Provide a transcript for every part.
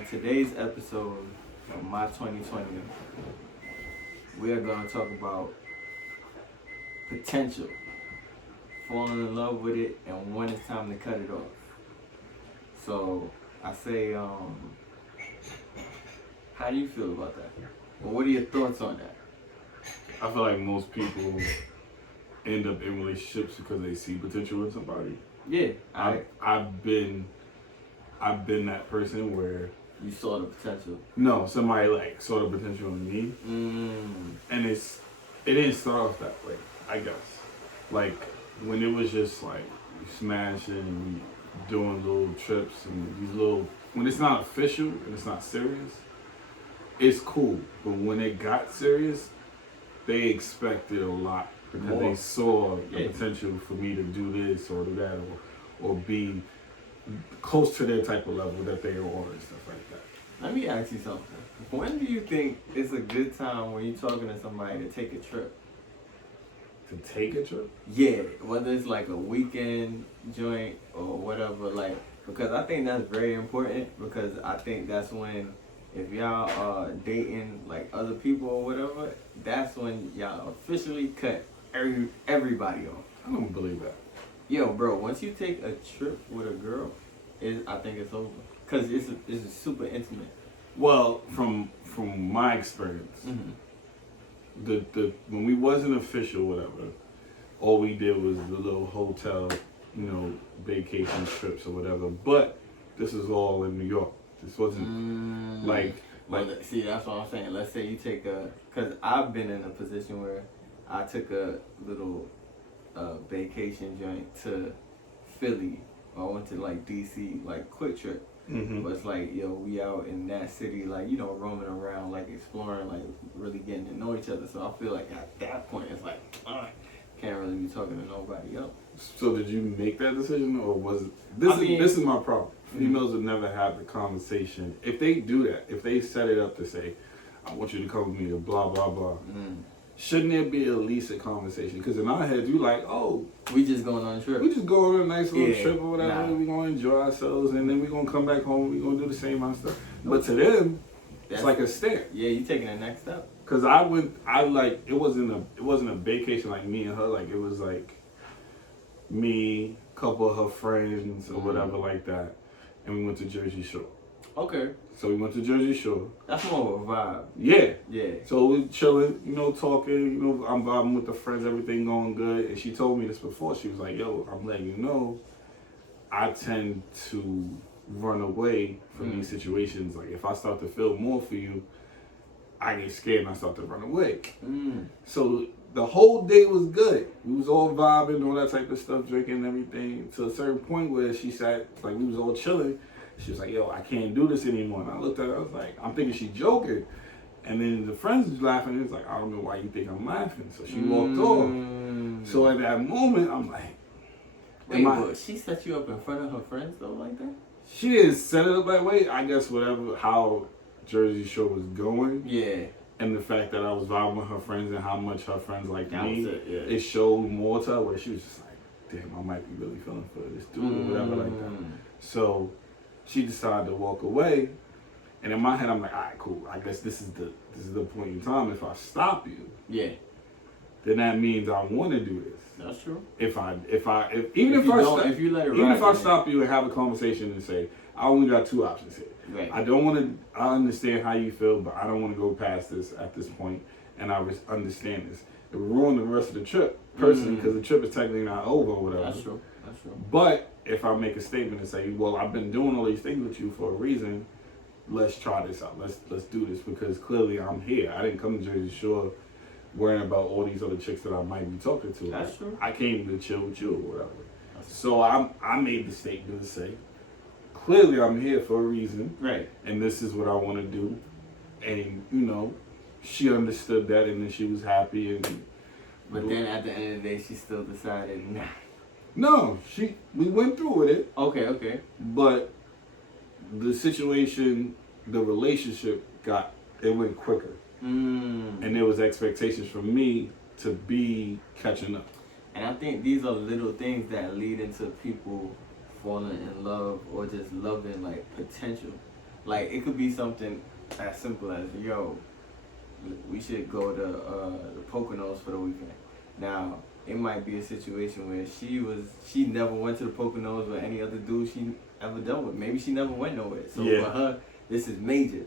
on today's episode of My 2020, we are going to talk about potential, falling in love with it, and when it's time to cut it off. So, I say, how do you feel about that? Or what are your thoughts on that? I feel like most people end up in relationships because they see potential in somebody. Yeah, I've been that person where you saw the potential. no, somebody like saw the potential in me, and it didn't start off that way. I guess like when it was just like smashing and doing little trips and these little when it's not official and it's not serious, it's cool. But when it got serious, they expected a lot because they saw the potential for me to do this or do that or be close to their type of level that they are on and stuff like that. Let me ask you something. When do you think it's a good time when you're talking to somebody to take a trip? To take a trip? Yeah, whether it's like a weekend joint or whatever, like, because I think that's very important because I think that's when, if y'all are dating like other people or whatever, that's when y'all officially cut everybody off. I don't believe that. Yo, bro, once you take a trip with a girl, I think it's over. Because it's super intimate. Well, from my experience, the when we wasn't official, whatever, all we did was the little hotel, vacation trips or whatever. But this is all in New York. This wasn't like. See, that's what I'm saying. Let's say you take because I've been in a position where I took a little vacation joint to Philly. Or I went to like DC, like quick trip. But it's like, yo, we out in that city, like, roaming around, like exploring, like really getting to know each other. So I feel like at that point, it's like, can't really be talking to nobody else. So did you make that decision, or was it? This is my problem. Females would never have the conversation. If they do that, if they set it up to say, I want you to come with me to blah, blah, blah, shouldn't there be at least a conversation? Because in our heads, you like, oh, we just going on a trip. We just go on a nice little trip or whatever. Nah. We're going to enjoy ourselves, and then we're going to come back home. We're going to do the same amount of stuff. But to them, it's like a stare. Yeah, you taking the next step. Because it wasn't a vacation like me and her. Like, it was like me, a couple of her friends or whatever like that. And we went to Jersey Shore. Okay. So we went to Jersey Shore. That's more of a vibe. Yeah. Yeah. So we chilling, talking, I'm vibing with the friends, everything going good. And she told me this before. She was like, yo, I'm letting you know, I tend to run away from these situations. Like, if I start to feel more for you, I get scared and I start to run away. So the whole day was good. We was all vibing, all that type of stuff, drinking and everything. To a certain point where she sat, like, we was all chilling. She was like, yo, I can't do this anymore. And I looked at her, I was like, I'm thinking she's joking. And then the friends was laughing. It was like, I don't know why you think I'm laughing. So she walked off. So at that moment, I'm like, wait, but she set you up in front of her friends though, like that? She didn't set it up that way. I guess how Jersey Shore was going. Yeah. And the fact that I was vibing with her friends and how much her friends liked me, it, it showed more to her where she was just like, damn, I might be really feeling for this dude or whatever like that. So she decided to walk away, and in my head I'm like, all right, cool. I guess this is the point in time. If I stop you, then that means I want to do this. That's true. If I stop you and have a conversation and say, I only got two options here. Right. I understand how you feel, but I don't want to go past this at this point, and I understand this. It will ruin the rest of the trip, personally, because the trip is technically not over or whatever. That's true. But if I make a statement and say, well, I've been doing all these things with you for a reason, let's try this out. Let's do this, because clearly I'm here. I didn't come to Jersey Shore worrying about all these other chicks that I might be talking to. That's true. I came to chill with you or whatever. So I made the statement to say, clearly I'm here for a reason. Right. And this is what I want to do. And, she understood that, and then she was happy. But then at the end of the day, she still decided, nah. No, we went through with it. Okay. But the situation, the relationship went quicker. And there was expectations from me to be catching up. And I think these are little things that lead into people falling in love or just loving like potential. Like, it could be something as simple as, yo, we should go to the Poconos for the weekend. Now, it might be a situation where she never went to the Poconos with any other dude she ever dealt with. Maybe she never went nowhere. So for her, this is major.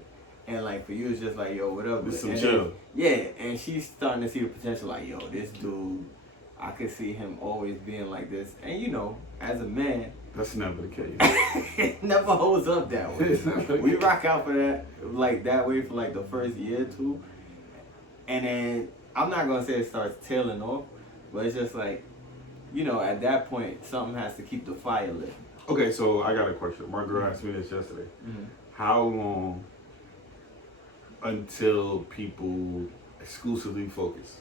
And like for you, it's just like, yo, whatever. This some and chill. Yeah, and she's starting to see the potential. Like, yo, this dude, I could see him always being like this. And you know, as a man, that's never the case. it never holds up that way. We rock out for that, like that way for like the first year or two, and then I'm not gonna say it starts tailing off, but it's just like, you know, at that point, something has to keep the fire lit. Okay, so I got a question. My girl asked me this yesterday. Mm-hmm. How long until people exclusively focus?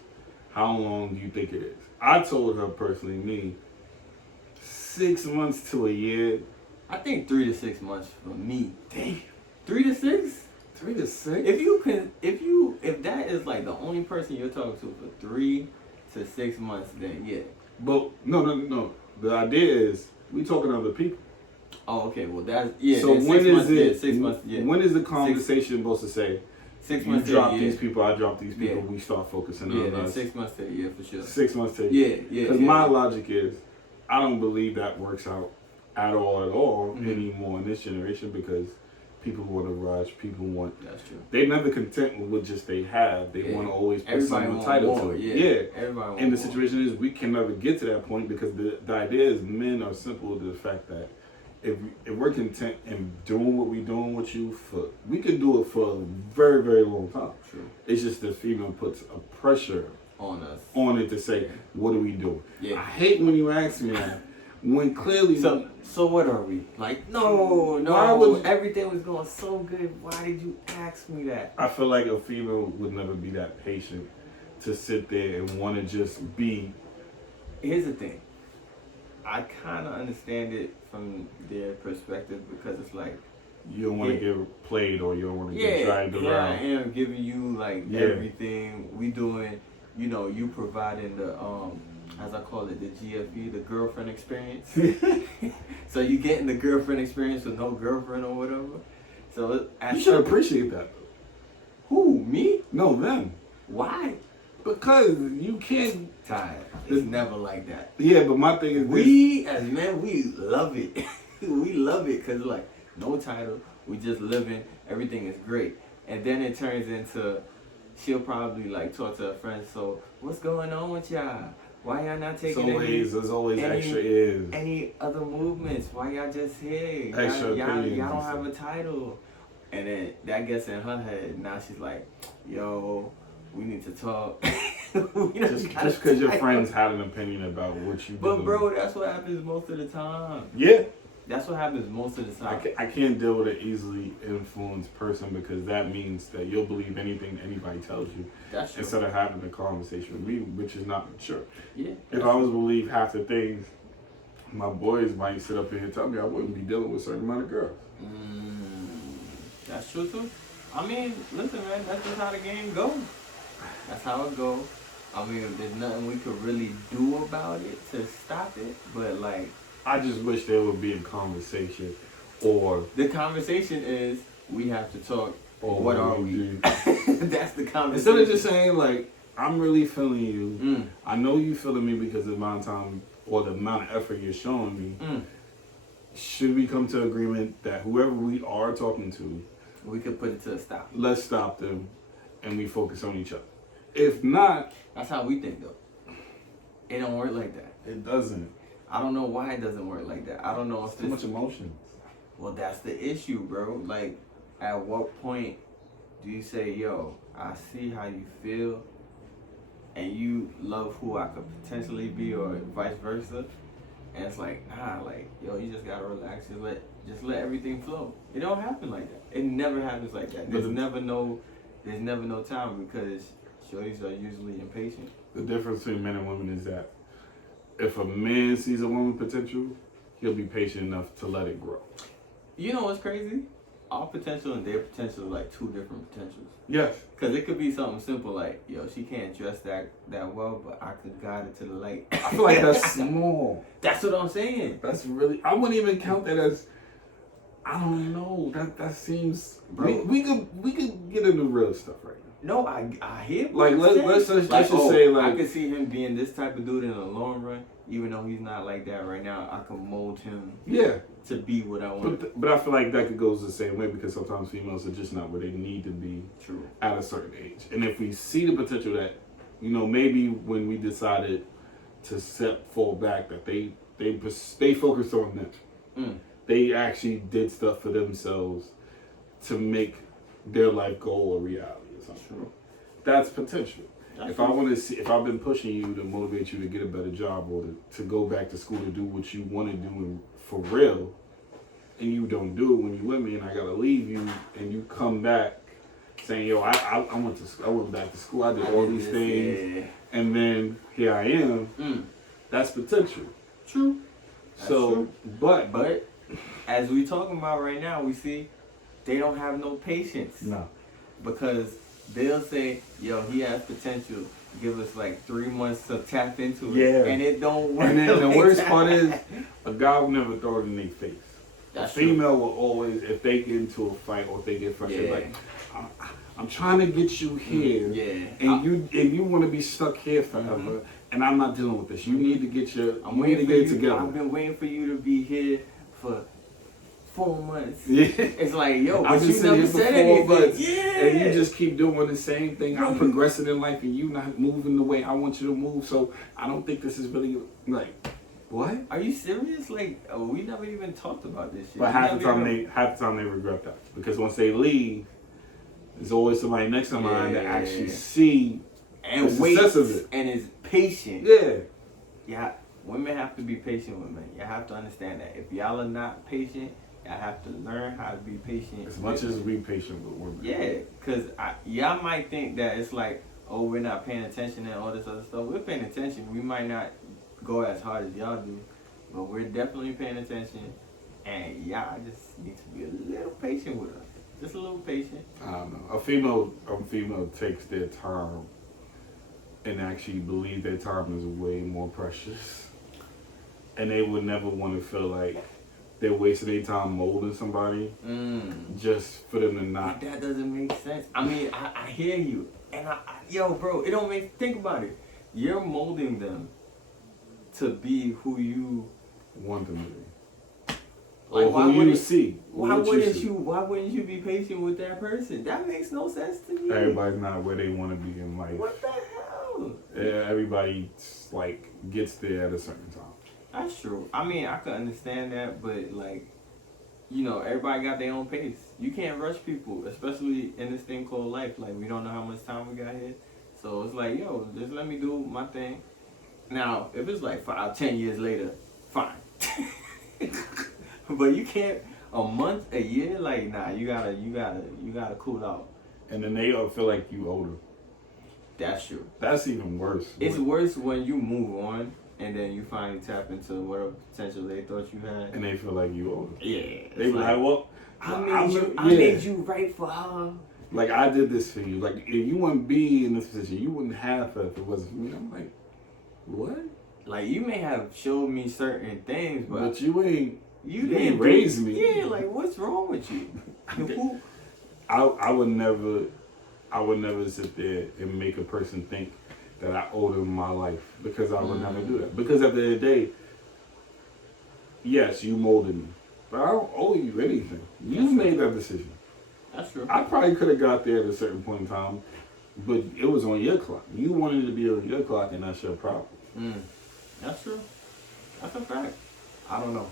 How long do you think it is? I told her personally, me, 6 months to a year. I think 3 to 6 months for me. Damn. 3 to 6? 3 to 6? If that is like the only person you're talking to for 3 to 6 months, then yeah. But no. The idea is we talking to other people. Oh, okay. Well, that's yeah. So when is it? 6 months. Yeah. When is the conversation supposed to say? 6 You months. drop these people, I drop these people. Yeah. We start focusing Yeah, on us. 6 months to a year for sure. 6 months to a year. Yeah. Because my logic is, I don't believe that works out at all anymore in this generation, because people want to rush. People want. That's true. They're never content with what just they have. They want to always put some title to it. Yeah. Everybody And the more. situation is, we can never get to that point, because the idea is, men are simple to the fact that if we're content in doing what we're doing with you, we can do it for a very, very long time. True. It's just the female puts a pressure on us. On it to say, what do we do? Yeah. I hate when you ask me that. When clearly... So what are we? Like, no, everything was going so good. Why did you ask me that? I feel like a female would never be that patient to sit there and want to just be... Here's the thing. I kind of understand it from their perspective, because it's like... You don't want to get played, or you don't want to get dragged around. Yeah, I am giving you, like, everything. We doing, you know, you providing the... as I call it, the GFE, the girlfriend experience. So you getting the girlfriend experience with no girlfriend or whatever. So you should appreciate that. Who, me? No, them. Why? Because you can't. Tired. It's never like that. Yeah, but my thing is, we as men, we love it. We love it because like no title, we just living. Everything is great, and then it turns into she'll probably like talk to her friends. So what's going on with y'all? Why y'all not taking there's always extra ears. Any other movements? Why y'all just here? Extra y'all don't have a title. And then that gets in her head. Now she's like, yo, we need to talk. Just because your friends had an opinion about what you do. But bro, that's what happens most of the time. Yeah. That's what happens most of the time. I can't deal with an easily influenced person, because that means that you'll believe anything anybody tells you. That's true. Instead of having a conversation with me, which is not mature. Yeah. If I was to believe half the things my boys might sit up here and tell me, I wouldn't be dealing with a certain amount of girls. That's true too. I mean, listen, man, that's just how the game goes. That's how it goes. I mean, there's nothing we could really do about it to stop it, but like, I just wish there would be a conversation, or the conversation is we have to talk. Or what are we? That's the conversation. Instead of just saying like, I'm really feeling you. I know you feeling me because of the amount of time or the amount of effort you're showing me. Should we come to agreement that whoever we are talking to, we could put it to a stop. Let's stop them, and we focus on each other. If not, that's how we think though. It don't work like that. It doesn't. I don't know why it doesn't work like that. I don't know if too much emotion. Well, that's the issue, bro. Like, at what point do you say, yo, I see how you feel, and you love who I could potentially be, or vice versa, and it's like, like, yo, you just gotta relax, just let everything flow. It don't happen like that. It never happens like that. There's never no time, because shorties are usually impatient. The difference between men and women is that if a man sees a woman potential, he'll be patient enough to let it grow. You know what's crazy? Our potential and their potential are like two different potentials. Yes. Because it could be something simple like, yo, she can't dress that well, but I could guide it to the light. I feel like that's small. That's what I'm saying. That's really, I wouldn't even count that as I don't know. That seems. Bro. We could get into real stuff right now. No, I hear. Like let's just say like I could see him being this type of dude in the long run, even though he's not like that right now. I can mold him. Yeah. To be what I want. But I feel like that could go the same way because sometimes females are just not where they need to be. True. At a certain age, and if we see the potential that, maybe when we decided to fall back, that they focused on them. They actually did stuff for themselves to make their life goal a reality or something. True. That's potential. If I've been pushing you to motivate you to get a better job or to go back to school to do what you want to do for real, and you don't do it when you with me, and I gotta leave you, and you come back saying, "Yo, I went back to school, I did all these things, and then here I am." That's potential. True. That's true. But as we talking about right now, we see they don't have no patience. No. Because they'll say, yo, he has potential. Give us like 3 months to tap into it. Yeah. And it don't work. And then the worst part is, a guy will never throw it in their face. A female will always, if they get into a fight or if they get frustrated, like, I'm trying to get you here. And you want to be stuck here forever. And I'm not dealing with this. You need to get it together. I've been waiting for you to be here for 4 months. Yeah. It's like, yo, but you never said anything. And you just keep doing the same thing. I'm progressing in life and you not moving the way I want you to move. So I don't think this is really like, what? Are you serious? Like, we never even talked about this shit. But half the time they regret that. Because once they leave, there's always somebody next to mine that actually see and the waits success of it. and is patient. Yeah, women have to be patient with men. You have to understand that. If y'all are not patient, y'all have to learn how to be patient. As much as we patient with women. Yeah, because y'all might think that it's like, oh, we're not paying attention and all this other stuff. We're paying attention. We might not go as hard as y'all do, but we're definitely paying attention. And y'all just need to be a little patient with us. Just a little patient. I don't know. A female takes their time and actually believe their time is way more precious. And they would never want to feel like they're wasting their time molding somebody just for them to not. That doesn't make sense. I mean, I hear you. And yo, bro, it don't think about it. You're molding them to be who you want them to be. Like, or who you see. Why wouldn't you be patient with that person? That makes no sense to me. Everybody's not where they want to be in life. What the hell? Yeah, everybody like gets there at a certain time. That's true. I mean, I could understand that, but like, everybody got their own pace. You can't rush people, especially in this thing called life. Like, we don't know how much time we got here. So it's like, yo, just let me do my thing. Now, if it's like 5, 10 years later, fine. But you can't a month, a year, like, nah, you gotta cool out. And then they all feel like you older. That's true. That's even worse. It's worse when you move on and then you finally tap into whatever potential they thought you had. And they feel like you older. Yeah. They be like, well, I made you right for her. Like, I did this for you. Like, if you wouldn't be in this position, you wouldn't have her if it wasn't for me. I'm like, what? Like, you may have showed me certain things, but you ain't raise me. Yeah, like, what's wrong with you? I would never sit there and make a person think that I owe them my life, because I would never do that. Because at the end of the day, yes, you molded me, but I don't owe you anything. You made that decision. That's true. I probably could have got there at a certain point in time, but it was on your clock. You wanted it to be on your clock, and that's your problem. That's true. That's a fact. I don't know.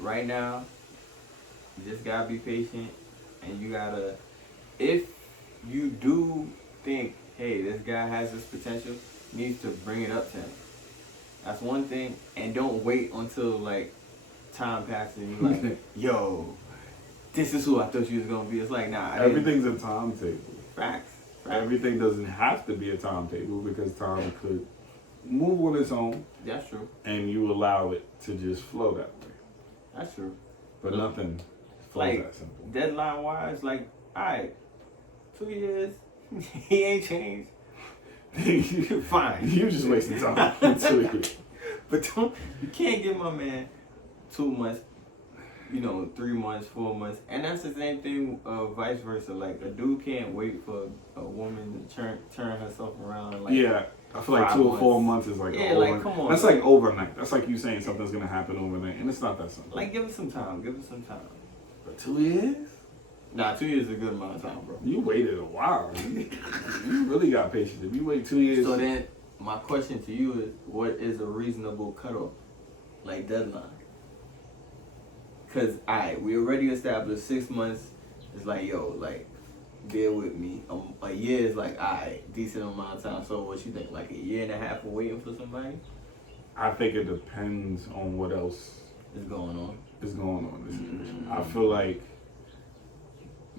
Right now, you just gotta be patient, and you gotta, if you do think, hey, this guy has this potential, you need to bring it up to him. That's one thing, and don't wait until like time passes and you're like, yo, this is who I thought you was gonna be. It's like, nah. Everything's a timetable. Facts. Everything doesn't have to be a timetable, because time could move on its own. That's true. And you allow it to just flow that way. That's true. But nothing flows that simple. Deadline wise, like, alright, 2 years, he ain't changed. Fine. You just wasting time. 2 years. But you can't give my man 2 months. 3 months, 4 months, and that's the same thing. Vice versa. Like a dude can't wait for a woman to turn herself around. Like yeah, I feel like 2 or 4 months is like like come on. That's like overnight. That's like you saying something's gonna happen overnight, and it's not that simple. Like give it some time. Give it some time. For 2 years? Nah, 2 years is a good amount of time, bro. You waited a while. You really got patience. If you wait 2 years. So then, my question to you is, what is a reasonable cutoff, like deadline? Cause we already established 6 months. It's like, yo, like, bear with me. A year is like, decent amount of time. So what you think, like a year and a half of waiting for somebody? I think it depends on what else is going on. In this situation. I feel like,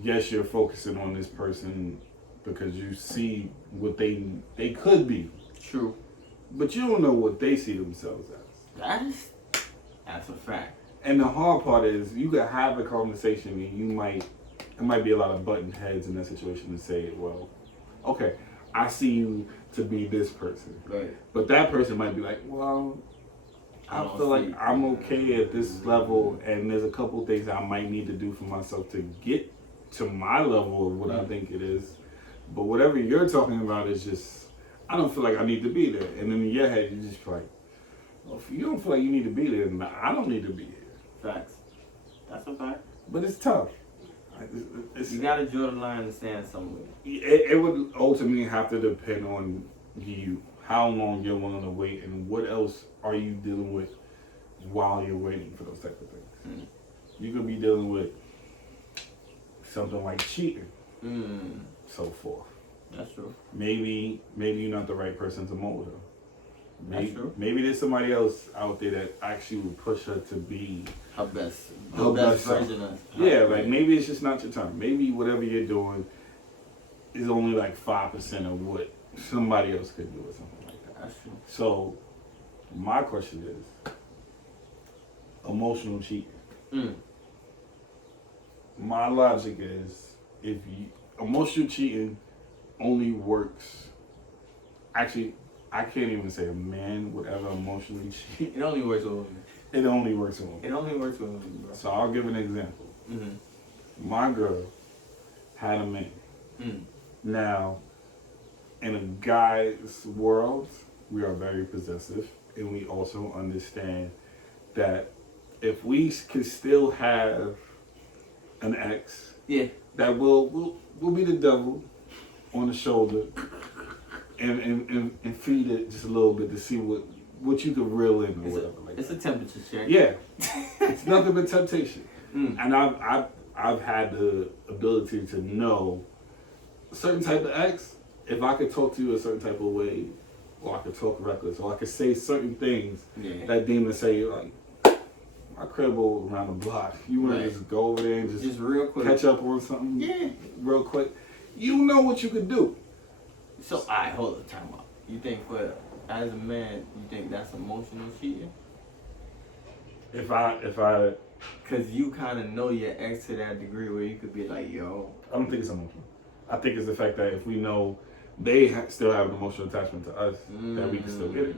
yes, you're focusing on this person because you see what they could be. True. But you don't know what they see themselves as. That's a fact. And the hard part is you could have a conversation and it might be a lot of button heads in that situation to say, well, okay, I see you to be this person. Right. But that person might be like, well, I feel like I'm okay at this level and there's a couple things I might need to do for myself to get to my level of what I think it is. But whatever you're talking about is just, I don't feel like I need to be there. And then in your head, you just feel like, well, if you don't feel like you need to be there, then I don't need to be here. Facts. That's a fact. But it's tough. You gotta draw the line and stand somewhere. It would ultimately have to depend on you, how long you're willing to wait, and what else are you dealing with while you're waiting for those type of things. You could be dealing with something like cheating, so forth. That's true. Maybe you're not the right person to mold her. That's true. Maybe there's somebody else out there that actually would push her to be her best version of her. Yeah, like maybe it's just not your time. Maybe whatever you're doing is only like 5% of what somebody else could do or something like that. That's true. So my question is emotional cheating. My logic is emotional cheating only works. Actually, I can't even say a man would ever emotionally cheat. It only works with women. It only works with women. It only works with women, bro. So I'll give an example. My girl had a man. Now, in a guy's world, we are very possessive, and we also understand that if we can still have an ex, that will be the devil on the shoulder. And feed it just a little bit to see what you can reel in or whatever. It's a temperature check. Yeah, it's nothing but temptation. And I've had the ability to know a certain type of ex. If I could talk to you a certain type of way, or I could talk reckless, or I could say certain things that demon say like, my crib over around the block. You want to just go over there and just real quick catch up on something? Yeah, real quick. You know what you could do. So, alright, hold on, time out. You think as a man, you think that's emotional cheating? If I... Because you kind of know your ex to that degree where you could be like, yo... I don't think it's emotional. I think it's the fact that if we know they still have an emotional attachment to us, that we can still get it.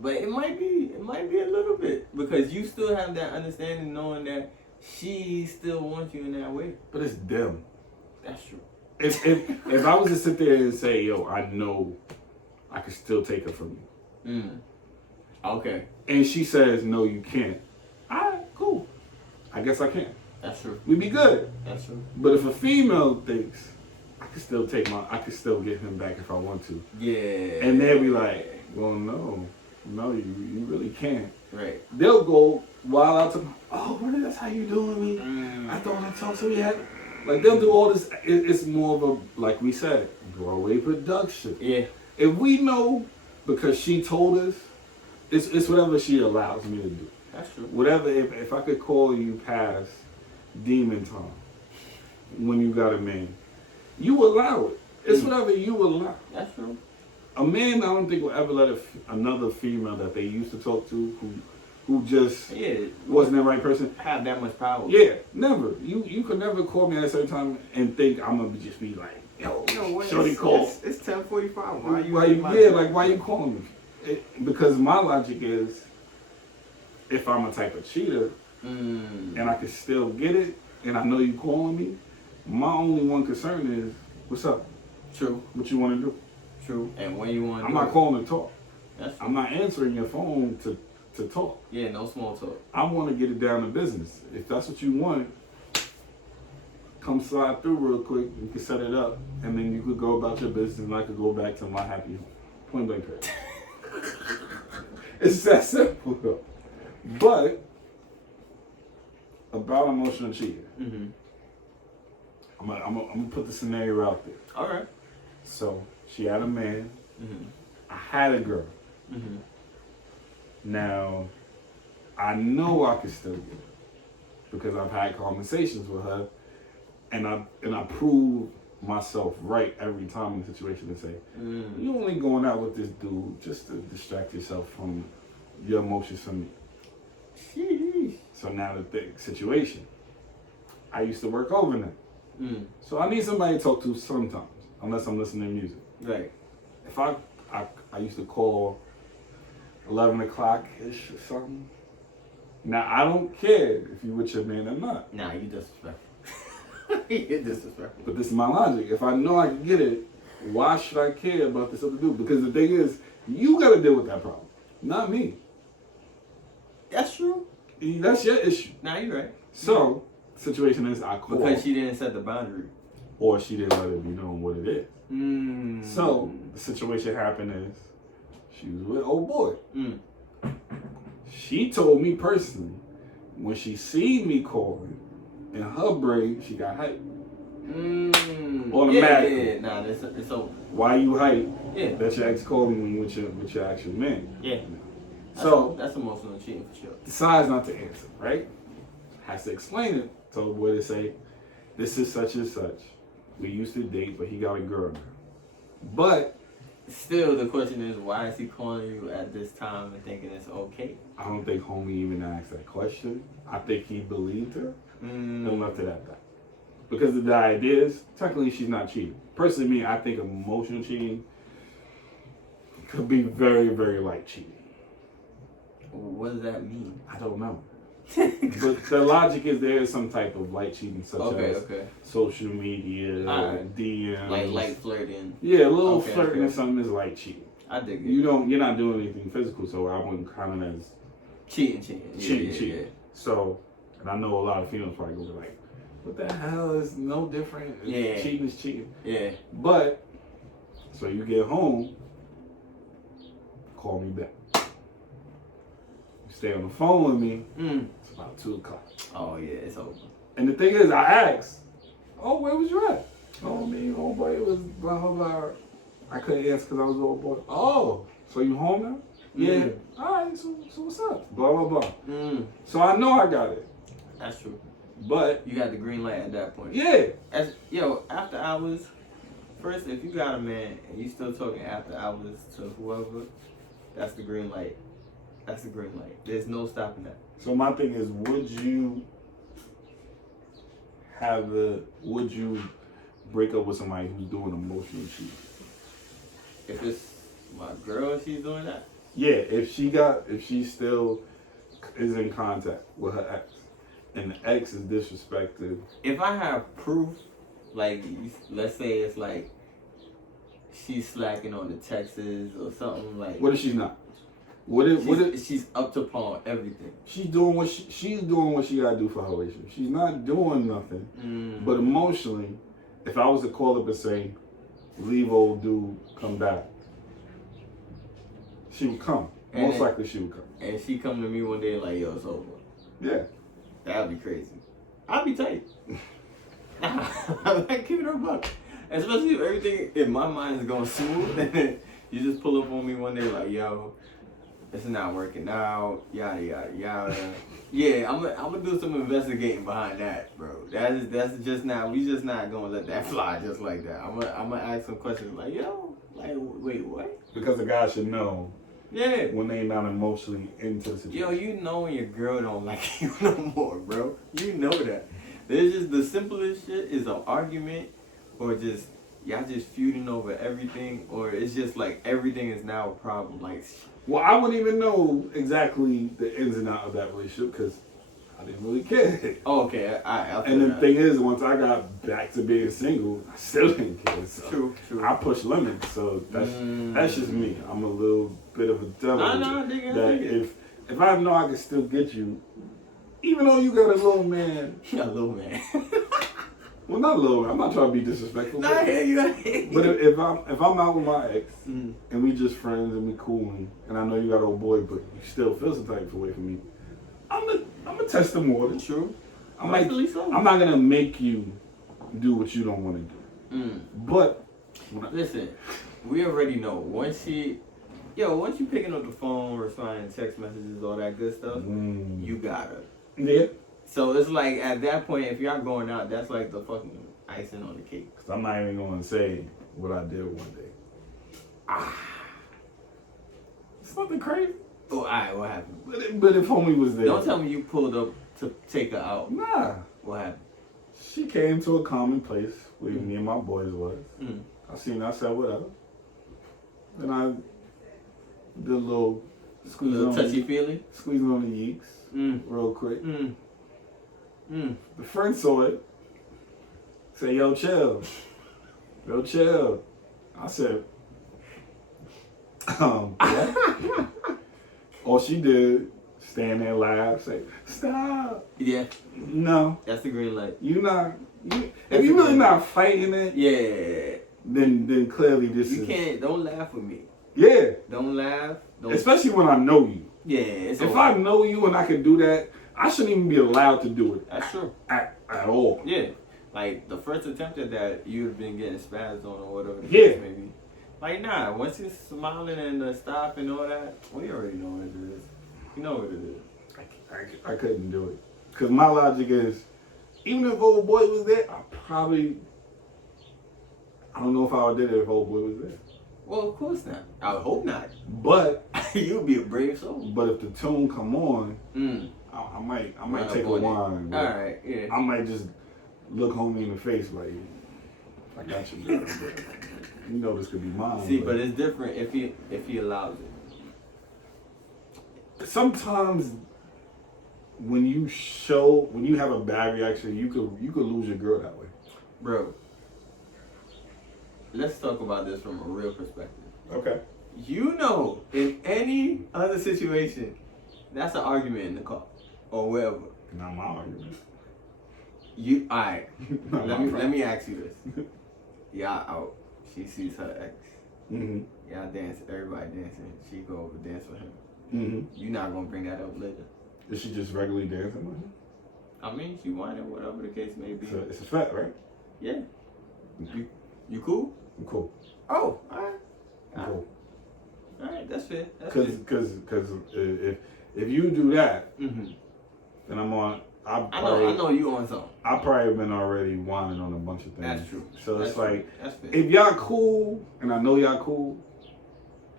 But it might be a little bit. Because you still have that understanding knowing that she still wants you in that way. But it's them. That's true. If I was to sit there and say, yo, I know I can still take her from you. Okay. And she says, no, you can't. Alright, cool. I guess I can. That's true. We'd be good. That's true. But if a female thinks, I can still get him back if I want to. Yeah. And they'll be like, well, no, you really can't. Right. They'll go wild out to, oh, really, that's how you doing me? I thought I talked to you yet. Like, they'll do all this. It's more of a, like we said, Broadway production. Yeah. If we know, because she told us, it's whatever she allows me to do. That's true. Whatever, if I could call you past demon time, when you got a man, you allow it. It's whatever you allow. That's true. A man, I don't think, will ever let another female that they used to talk to, who just wasn't the right person, have that much power. Yeah, never. You could never call me at a certain time and think I'm gonna just be like, yo, shorty call. It's 10:45. Why you calling me? Because my logic is, if I'm a type of cheater, and I can still get it, and I know you calling me, my only one concern is, what's up? True. What you want to do? True. And when you want to I'm not calling to talk. That's true. I'm not answering your phone to talk. Yeah, no small talk. I want to get it down to business. If that's what you want, come slide through real quick. You can set it up, and then you could go about your business, and I could go back to my happy home. Point blank period. It's that simple, though. But about emotional cheating, I'm gonna put the scenario out there. All right. So she had a man. I had a girl. Now, I know I can still get it because I've had conversations with her, and I prove myself right every time in the situation and say, you only going out with this dude just to distract yourself from your emotions from me. Sheesh. So now the situation, I used to work overnight. So I need somebody to talk to sometimes, unless I'm listening to music. Right. If I used to call 11 o'clock-ish or something. Now, I don't care if you with your man or not. Nah, you disrespectful. You're disrespectful. But this is my logic. If I know I can get it, why should I care about this other dude? Because the thing is, you got to deal with that problem, not me. That's true. That's your issue. Nah, you're right. So, the situation is I called. Because she didn't set the boundary. Or she didn't let it be known what it is. So, the situation happened is, she was with old boy. She told me personally, when she seen me calling, in her brain, she got hyped. Automatically. Yeah. Nah, it's over. Why you hyped? Yeah. That your ex called me with your actual man. Yeah. So that's emotional cheating for sure. Decides not to answer, right? Has to explain it. Told the boy to say, this is such and such. We used to date, but he got a girl now. But still, the question is, why is he calling you at this time and thinking it's okay? I don't think homie even asked that question. I think he believed her and left it at that. Because the idea is, technically she's not cheating. Personally, me, I think emotional cheating could be very, very light cheating. What does that mean? I don't know. But the logic is there is some type of light cheating, such as social media, DMs, like light flirting. Yeah, a little flirting or something is light cheating. I dig it. You're not doing anything physical, so I wouldn't count it as cheating. Cheating. So, and I know a lot of females probably go like, "What the hell is no different? Cheating is cheating." Yeah. But so you get home, call me back. Stay on the phone with me. It's about 2 o'clock. Oh yeah, it's over. And the thing is, I asked, "Oh, where was you at?" "Oh, me, homeboy, it was blah blah blah." I couldn't answer because I was old boy. "Oh, so you home now?" "Yeah." "All right, so what's up?" Blah blah blah. So I know I got it. That's true. But you got the green light at that point. Yeah. After hours. First, if you got a man and you still talking after hours to whoever, that's the green light. That's the green light. There's no stopping that. So my thing is, would you break up with somebody who's doing emotional cheating? If it's my girl, she's doing that? Yeah, if she still is in contact with her ex, and the ex is disrespected. If I have proof, like, let's say it's like she's slacking on the texts or something like. What if she's not? She's up to par on everything. She's doing what she gotta do for her relationship. She's not doing nothing. But emotionally, if I was to call up and say, "Leave old dude, come back," she would come. Most likely she would come. And she come to me one day like, "Yo, it's over." Yeah. That'd be crazy. I'd be tight. I'm keeping her a buck. Especially if everything in my mind is going smooth, and then you just pull up on me one day like, "Yo, it's not working out, yada yada yada." Yeah, I'm gonna do some investigating behind that, bro. That's just not. We just not gonna let that fly just like that. I'm gonna ask some questions like, "Yo, like, wait, what?" Because the guy should know. Yeah. When they not emotionally into the situation. Yo, you know when your girl don't like you no more, bro. You know that. There's just the simplest shit is an argument, or just y'all just feuding over everything, or it's just like everything is now a problem. Like. Well, I wouldn't even know exactly the ins and outs of that relationship because I didn't really care. Oh, okay. And the thing is, once I got back to being single, I still didn't care. So True. I push limits. So that's just me. I'm a little bit of a devil. If I know I can still get you, even though you got a little man. A little man. Well, not little. I'm not trying to be disrespectful. Nah, I hear you. But if I'm out with my ex and we just friends and we cool and I know you got an old boy, but you still feel some type of way for me, I'm gonna test the water. True. I'm not gonna make you do what you don't want to do. But listen, we already know once you picking up the phone, responding to text messages, all that good stuff, you got her. Yeah. So it's like at that point, if y'all going out, that's like the fucking icing on the cake. Cause I'm not even gonna say what I did one day. Something crazy. Oh, alright, what happened? But if homie was there, Don't tell me you pulled up to take her out. Nah. What happened? She came to a common place where me and my boys was. I seen her, I said whatever. Then I did a little squeezing on touchy feely? Squeezing on the yeeks real quick. The friend saw it. Say, yo, chill. Yo, chill. I said, what? All she did, stand there, laugh, say, stop. Yeah. No. That's the green light. If you really not fighting it, yeah. Then clearly don't laugh with me. Yeah. Don't laugh. Especially when I know you. Yeah. If I know you and I can do that, I shouldn't even be allowed to do it. That's true. At all. Yeah. Like the first attempt at that, you've been getting spazzed on or whatever the case may be. Like, nah, once you're smiling and stop and all that, we already know what it is. You know what it is. I couldn't do it. Because my logic is, even if old boy was there, I don't know if I would have did it if old boy was there. Well, of course not. I would hope not. But you'd be a brave soul. But if the tune come on, I might take a wine. All right, yeah. I might just look homie in the face like, I got you, girl. You know this could be mine. See, but it's different if he allows it. Sometimes when you have a bad reaction, you could lose your girl that way. Bro, let's talk about this from a real perspective. Okay. You know, in any other situation, that's an argument in the car or wherever. Not my argument. Alright. let me ask you this. Y'all out. She sees her ex. Y'all dance. Everybody dancing. She go over dance with him. You not gonna bring that up later. Is she just regularly dancing with him? I mean, she whining, whatever the case may be. It's a fact, right? Yeah. You cool? I'm cool. Oh, alright. I'm cool. Alright, that's fair. Because if you do that, then I'm on. I know you on something. I probably have been already whining on a bunch of things. That's true. So that's it's like, true. if y'all cool, and I know y'all cool,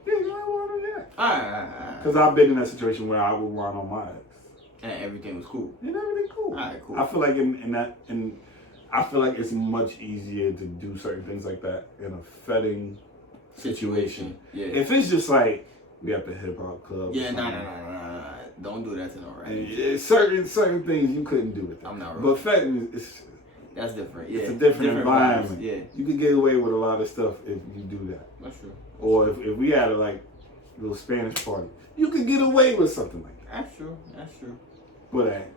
yeah, y'all want to do that. Alright. Because I've been in that situation where I would whine on my ex. And everything was cool. And everything cool. Alright, cool. I feel like I feel like it's much easier to do certain things like that in a fetting situation. Yeah. If it's just like, we at the hip hop club. Yeah, nah. Don't do that to no right. Certain things you couldn't do with that. I'm not right. But fetting that's different. Yeah. It's a different environment. Vibes. Yeah. You could get away with a lot of stuff if you do that. That's true. Or if we had a little Spanish party, you could get away with something like that. That's true. But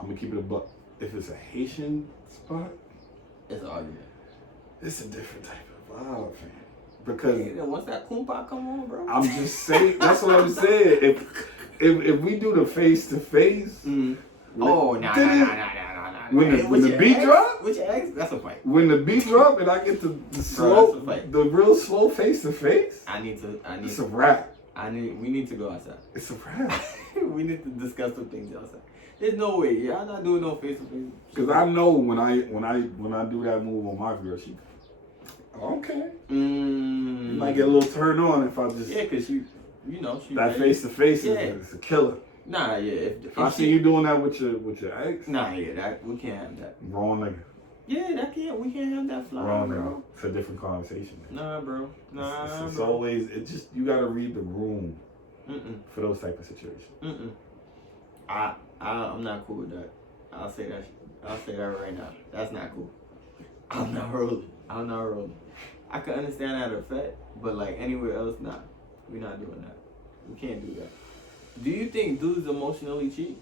I'm gonna keep it a buck. If it's a Haitian spot, it's an argument. It's a different type of vibe, man. Because once that kumpa come on, bro. I'm just saying. That's what I'm saying. If we do the face to face, oh nah. When the beat drop, which ex? That's a fight. When the beat drop and I get the real slow face to face, I need. It's a wrap. We need to go outside. It's a wrap. We need to discuss some things outside. There's no way. Y'all not doing no face to face. Because I know when I do that move on my girl, she okay. You might get a little turned on if I just because she that face to face is a killer. Nah, yeah. If I see you doing that with your ex, nah, yeah, that we can't have that. Wrong nigga. Yeah, we can't have that fly. Wrong bro. nigga. It's a different conversation. Man. Nah, bro. It's always you gotta read the room for those type of situations. I I'm not cool with that. I'll say that. I'll say that right now. That's not cool. I'm not rolling. I'm not rolling. I can understand that effect, but like anywhere else, nah. We're not doing that. We can't do that. Do you think dudes emotionally cheat?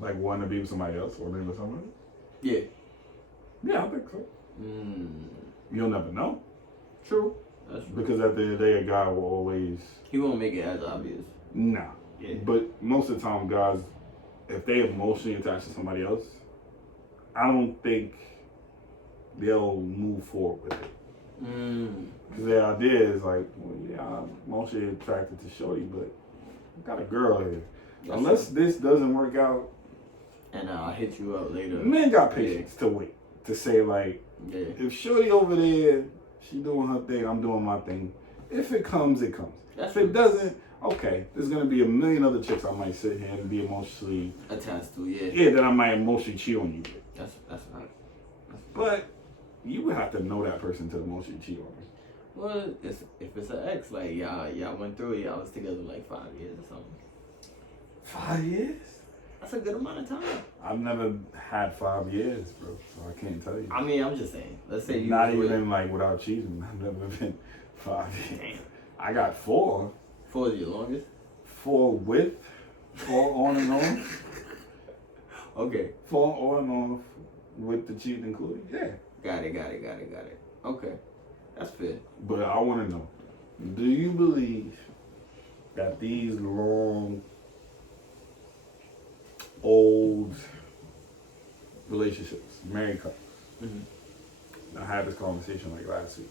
Like wanting to be with somebody else or being with somebody? Yeah. Yeah, I think so. You'll never know. True. That's true. Because at the end of the day, a guy will always... He won't make it as obvious. Nah. Yeah. But most of the time, guys, if they emotionally attached to somebody else, I don't think they'll move forward with it. Because their idea is like, well, yeah, I'm emotionally attracted to Shorty, but I got a girl here. That's Unless true. this doesn't work out, And I'll hit you up later. men got patience to wait. To say like, if Shorty over there, she doing her thing, I'm doing my thing. If it comes, it comes. If it doesn't, okay, there's gonna be a million other chicks I might sit here and be emotionally attached to, yeah. Yeah, that I might emotionally cheat on you with. That's right. But you would have to know that person to emotionally cheat on you. Well, if it's an ex, like y'all went through it, y'all was together like 5 years or something. 5 years? That's a good amount of time. I've never had 5 years, bro, so I can't tell you. I mean, I'm just saying. Let's say you not was even like without cheating. I've never been 5 years. Damn. I got 4. 4 is your longest? 4 with, 4 on and off. Okay. 4 on and off with the cheating included. Yeah. Got it. Okay. That's fair. But I want to know, do you believe that these long, old relationships, married couples, I had this conversation like last week,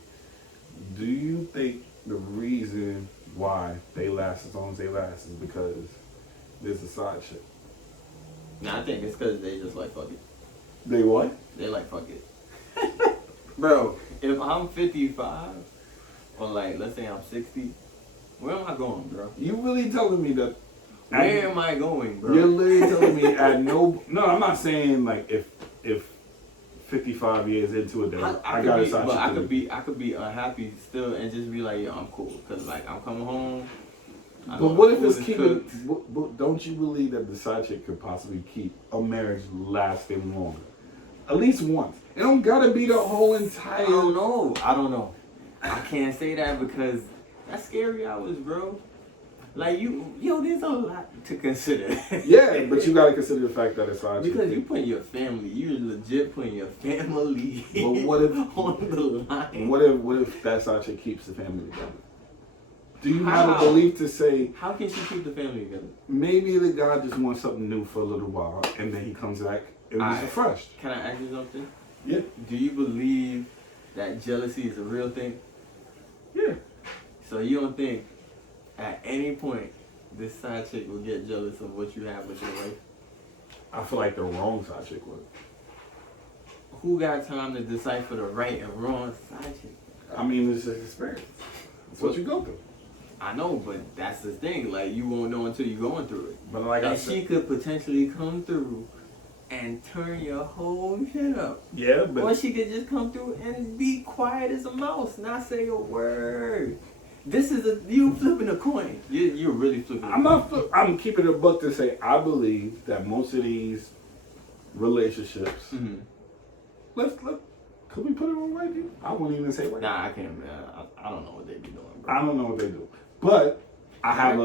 do you think the reason why they last as long as they last is because there's a side chick? Nah, I think it's because they just like fuck it. They what? They like fuck it. Bro, if I'm 55, or like, let's say I'm 60, where am I going, bro? You really telling me that? Where am I going, bro? You're literally telling me at no, I'm not saying like if 55 years into it, that I got a side chick. I could be unhappy still and just be like, yo, I'm cool, cause like I'm coming home. But what if it's keeping? But don't you believe that the side chick could possibly keep a marriage lasting longer? At least once. It don't gotta be the whole entire. I don't know. I can't say that because that's scary hours, bro. Like there's a lot to consider. Yeah, but you gotta consider the fact that it's side chick. Because you putting your family, you're legit putting your family but what if, on the line. What if that side chick keeps the family together? Do you have a belief to say... How can she keep the family together? Maybe the guy just wants something new for a little while, and then he comes back and he's refreshed. Can I ask you something? Yeah. Do you believe that jealousy is a real thing? Yeah. So you don't think at any point this side chick will get jealous of what you have with your wife? I feel like the wrong side chick would. Who got time to decipher the right and wrong side chick? I mean, it's an experience. It's what you go through. I know, but that's the thing. Like, you won't know until you're going through it. But like and she could potentially come through and turn your whole shit up. Yeah, but... Or she could just come through and be quiet as a mouse, not say a word. This is you flipping a coin. You're really flipping a coin. I'm keeping a buck to say I believe that most of these relationships... Mm-hmm. Could we put it on white people? I wouldn't even say white people. Nah, I can't, man. I don't know what they be doing, bro. I don't know what they do. But I have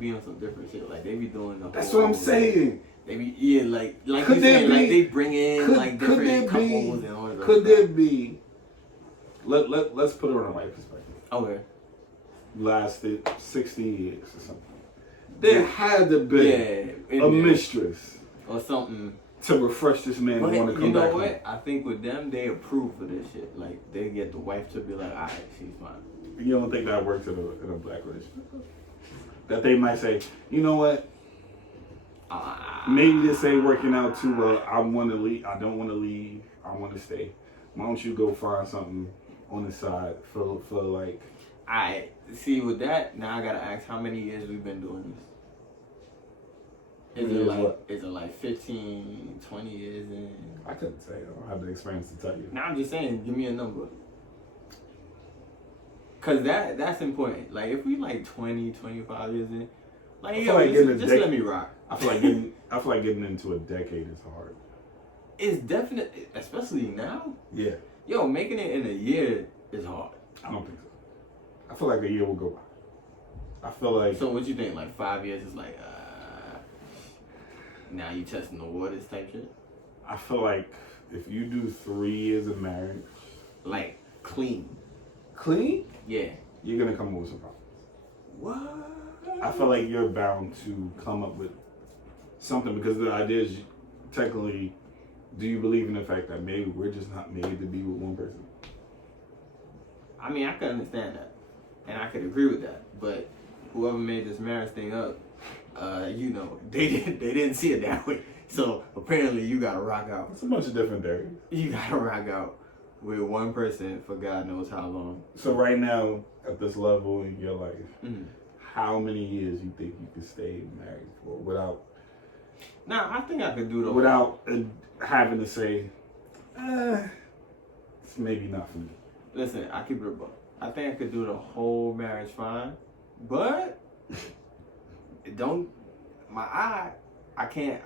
be on some different shit. Like, they be doing the That's what I'm saying. They be, like you saying, like, they bring in, different couples and all that. Could there be... Let's put it on a white perspective. Okay. Lasted 60 years or something. There had to be a mistress. Or something. To refresh this man and want to come back. You know what? I think with them, they approve for this shit. Like, they get the wife to be like, alright, she's fine. You don't think that works in a black relationship? That they might say, you know what? Maybe this ain't working out too well. I want to leave. I don't want to leave. I want to stay. Why don't you go find something on the side for like... Alright, see with that, now I gotta ask how many years we've been doing this. Is it like 15, 20 years in? I couldn't say. I don't have the experience to tell you. Now I'm just saying, give me a number. Cause that's important. Like if we like 20, 25 years in, like, yo, just let me rock. I feel like getting into a decade is hard. It's definitely, especially now. Yeah. Yo, making it in a year is hard. I don't think so. I feel like a year will go by. I feel like. So what you think? Like 5 years is like, now you testing the waters type shit. I feel like if you do 3 years of marriage, like clean, yeah, you're gonna come up with some problems. What? I feel like you're bound to come up with something because the idea is technically, do you believe in the fact that maybe we're just not made to be with one person? I mean, I could understand that, and I could agree with that. But whoever made this marriage thing up, they didn't see it that way. So apparently, you gotta rock out. It's a bunch of different theories. You gotta rock out with one person for God knows how long. So right now, at this level in your life, how many years you think you could stay married for without? Nah, I think I could do the without having to say, it's maybe not for me. Listen, I keep it real. I think I could do the whole marriage fine, but I can't.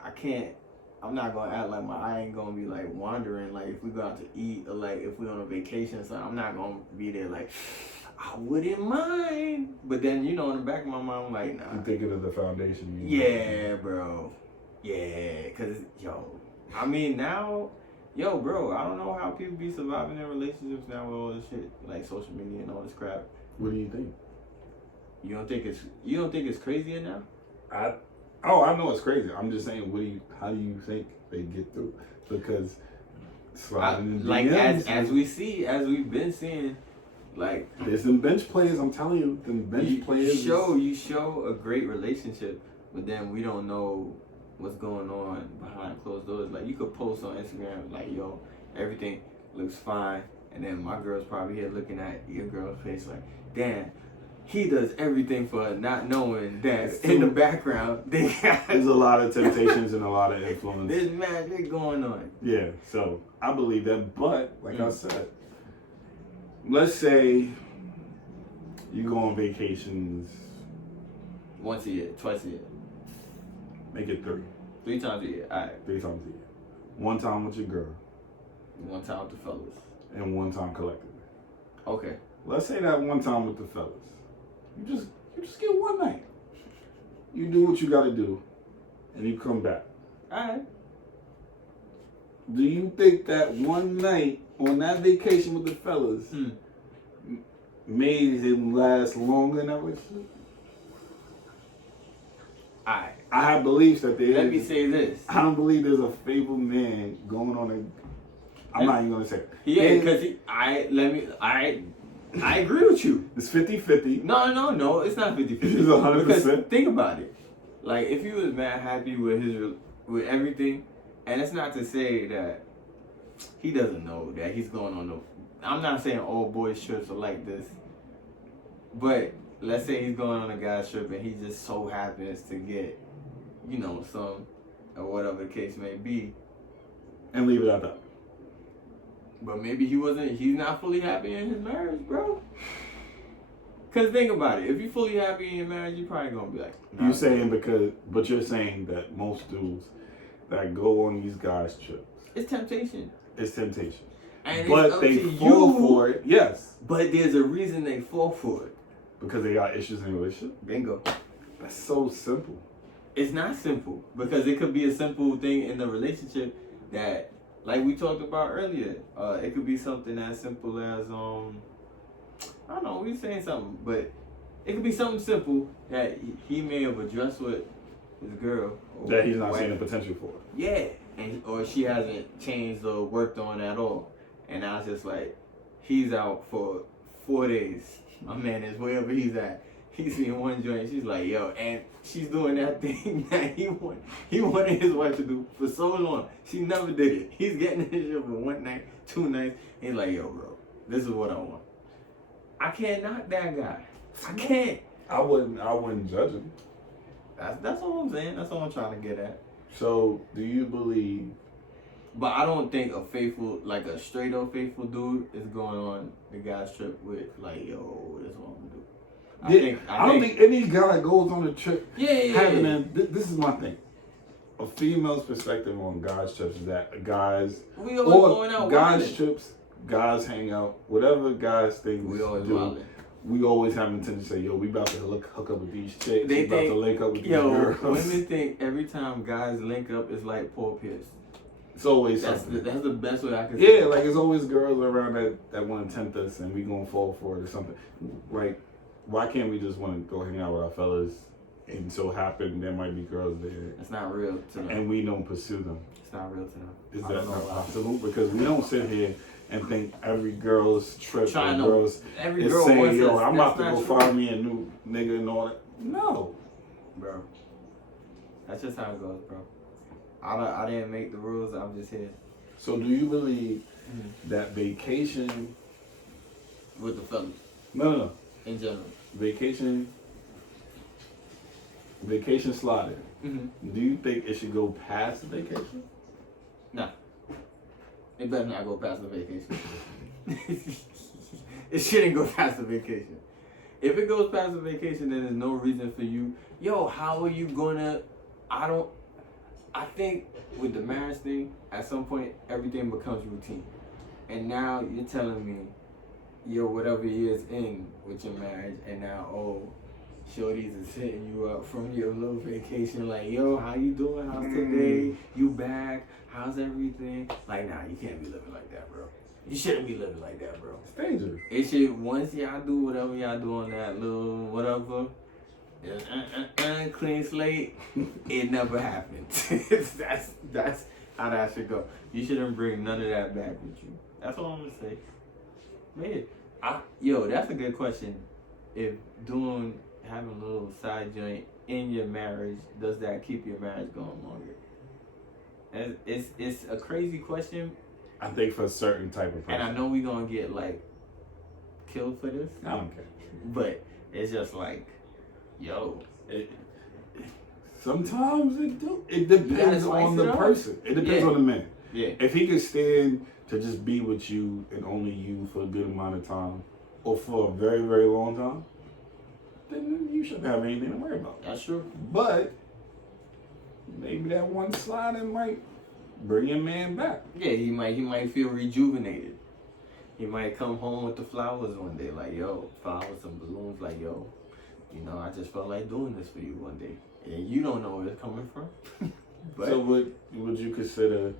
I'm not gonna act like my eye ain't gonna be like wandering. Like if we go out to eat or like if we on a vacation or something, I'm not gonna be there like I wouldn't mind. But then in the back of my mind, I'm like, nah. You thinking of the foundation? Yeah, bro. Yeah, cause I mean now, bro, I don't know how people be surviving in relationships now with all this shit like social media and all this crap. What do you think? You don't think it's crazier now? I know it's crazy. I'm just saying, how do you think they get through? Because sliding in like DMs, as we've been seeing, like there's some bench players. I'm telling you, them bench players. You show a great relationship, but then we don't know what's going on behind closed doors. Like you could post on Instagram, like everything looks fine, and then my girl's probably here looking at your girl's face, like, damn. He does everything for her, not knowing that in the background there's a lot of temptations and a lot of influence. There's magic going on. Yeah, so I believe that. But like I said, let's say you go on vacations once a year, twice a year. Make it 3. 3 times a year. All right. 3 times a year. 1 time with your girl. 1 time with the fellas. And 1 time collectively. Okay. Let's say that 1 time with the fellas. You just get 1 night. You do what you gotta do, and you come back. Alright. Do you think that 1 night on that vacation with the fellas made him last longer than that relationship? Alright. I have beliefs that there is. Let me say this. I don't believe there's a faithful man going on a. I'm not even gonna say it. Yeah, because I agree with you. It's 50-50. No, it's not 50-50. It's 100%. Because think about it. Like, if he was mad happy with everything, and it's not to say that he doesn't know that he's going on no. I'm not saying all boys trips are like this, but let's say he's going on a guy's trip and he just so happens to get, some, or whatever the case may be, and leave it at that. But maybe he's not fully happy in his marriage, bro. Cause think about it, if you're fully happy in your marriage, you're probably gonna be like, you're saying that most dudes that go on these guys' trips, it's temptation. It's temptation. And but they fall for it, yes. But there's a reason they fall for it. Because they got issues in a relationship? Bingo. That's so simple. It's not simple. Because it could be a simple thing in the relationship that, like we talked about earlier, it could be something as simple as, I don't know, we saying something, but it could be something simple that he may have addressed with his girl. That he's not seeing the potential for. Yeah. Or she hasn't changed or worked on at all. And I was just like, he's out for 4 days. My man is wherever he's at. He's in one joint. She's like, yo, and she's doing that thing that he wanted his wife to do for so long. She never did it. He's getting his shit for 1 night, 2 nights. He's like, yo, bro, this is what I want. I can't knock that guy. I can't. I wouldn't judge him. That's all I'm saying. That's all I'm trying to get at. So, do you believe? But I don't think a straight up faithful dude is going on the guy's trip with like, yo, this is what I'm gonna do. I don't think any guy goes on a trip. Yeah. This is my thing. a female's perspective on guys trips is that guys We always going out guys wilding. trips, guys hang out, whatever guys things We always do. wilding. We always have intention to say, yo, we about to hook up with these chicks. They we about to link up with these girls. Women think every time guys link up, it's like Paul Pierce. It's always That's something. that's the best way I can say. Yeah, like it's always girls around that want to tempt us and we gonna fall for it or something. Like, why can't we just want to go hang out with our fellas and so happen there might be girls there It's not real to them. and we don't pursue them? It's not real to them. Is I that don't know not why. possible? Because we don't sit here and think every girl's trip Trying or to- girls Every is girl saying, wants yo, us. I'm about to That's go not true. find me a new nigga and all that. No. Bro. That's just how it goes, bro. I didn't make the rules. I'm just here So do you believe that vacation, with the fellas no, in general. vacation slotted, do you think it should go past the vacation? Nah. It better not go past the vacation. It shouldn't go past the vacation. If it goes past the vacation, then there's no reason for you. Yo, how are you gonna? I think with the marriage thing, at some point everything becomes routine, and now you're telling me, yo, whatever years in with your marriage, and now shorties is hitting you up from your little vacation, like, yo, how you doing? How's today? You back? How's everything? Like, nah, you can't be living like that, bro. You shouldn't be living like that, bro. It's dangerous. It should, once y'all do whatever y'all do on that little whatever, clean slate, it never happened. that's how that should go. You shouldn't bring none of that back with you. That's all I'm gonna say. Man, that's a good question. If having a little side joint in your marriage, does that keep your marriage going longer? It's a crazy question, I think for a certain type of person. and I know we gonna get like killed for this, I don't care. but it's just like, yo, Sometimes it do. It gotta depends spice on it the up. person. It depends Yeah. on the man. yeah, If he can stand to just be with you and only you for a good amount of time, or for a very, very long time, then you shouldn't have anything to worry about. that's true. But maybe that one sliding might bring your man back. Yeah, he might feel rejuvenated. He might come home with the flowers one day, like, yo, flowers and balloons, like, yo, I just felt like doing this for you one day. And you don't know where it's coming from. But So would you consider